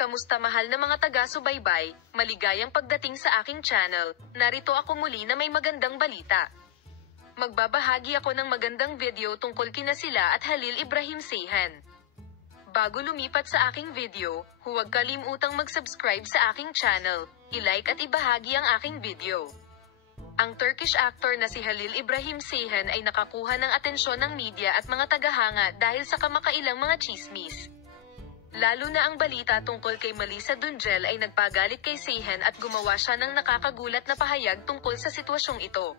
Kamusta mahal na mga taga-subaybay, maligayang pagdating sa aking channel, narito ako muli na may magandang balita. Magbabahagi ako ng magandang video tungkol kina sila at Halil Ibrahim Ceyhan. Bago lumipat sa aking video, huwag kalimutang mag-subscribe sa aking channel, i-like at ibahagi ang aking video. Ang Turkish actor na si Halil Ibrahim Ceyhan ay nakakuha ng atensyon ng media at mga tagahanga dahil sa kamakailang mga chismis. Lalo na ang balita tungkol kay Melissa Dungel ay nagpagalit kay Ceyhan at gumawa siya ng nakakagulat na pahayag tungkol sa sitwasyong ito.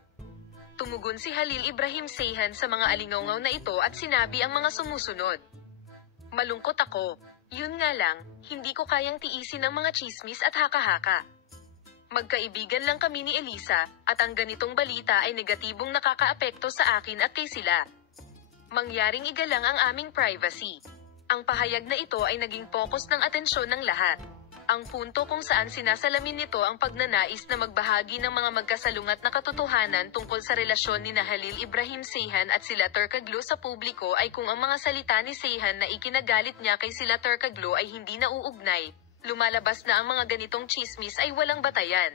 Tumugon si Halil Ibrahim Ceyhan sa mga alingaungaw na ito at sinabi ang mga sumusunod. Malungkot ako. Yun nga lang, hindi ko kayang tiisin ang mga chismis at haka-haka. Magkaibigan lang kami ni Elisa, at ang ganitong balita ay negatibong nakakaapekto sa akin at kay sila. Mangyaring igalang ang aming privacy. Ang pahayag na ito ay naging focus ng atensyon ng lahat. Ang punto kung saan sinasalamin nito ang pagnanais na magbahagi ng mga magkasalungat na katotohanan tungkol sa relasyon ni Halil Ibrahim Ceyhan at sila Turkoglu sa publiko ay kung ang mga salita ni Ceyhan na ikinagalit niya kay sila Turkoglu ay hindi nauugnay. Lumalabas na ang mga ganitong chismis ay walang batayan.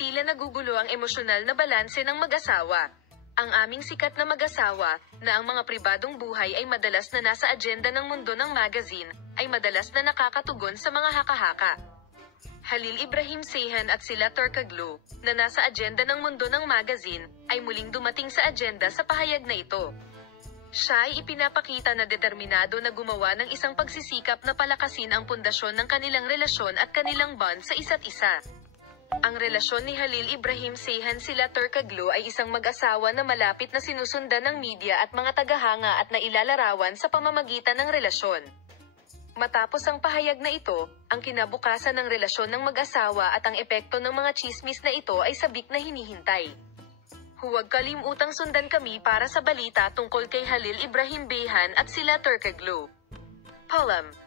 Tila nagugulo ang emosyonal na balanse ng mag-asawa. Ang aming sikat na mag-asawa, na ang mga pribadong buhay ay madalas na nasa agenda ng mundo ng magazine, ay madalas na nakakatugon sa mga haka-haka. Halil Ibrahim Ceyhan at sila Turkoglu, na nasa agenda ng mundo ng magazine, ay muling dumating sa agenda sa pahayag na ito. Siya ay ipinapakita na determinado na gumawa ng isang pagsisikap na palakasin ang pundasyon ng kanilang relasyon at kanilang bond sa isa't isa. Ang relasyon ni Halil Ibrahim Ceyhan sila Turkoglu ay isang mag-asawa na malapit na sinusundan ng media at mga tagahanga at nailalarawan sa pamamagitan ng relasyon. Matapos ang pahayag na ito, ang kinabukasan ng relasyon ng mag-asawa at ang epekto ng mga chismis na ito ay sabik na hinihintay. Huwag kalimutang sundan kami para sa balita tungkol kay Halil Ibrahim Ceyhan at sila Turkoglu. Paalam.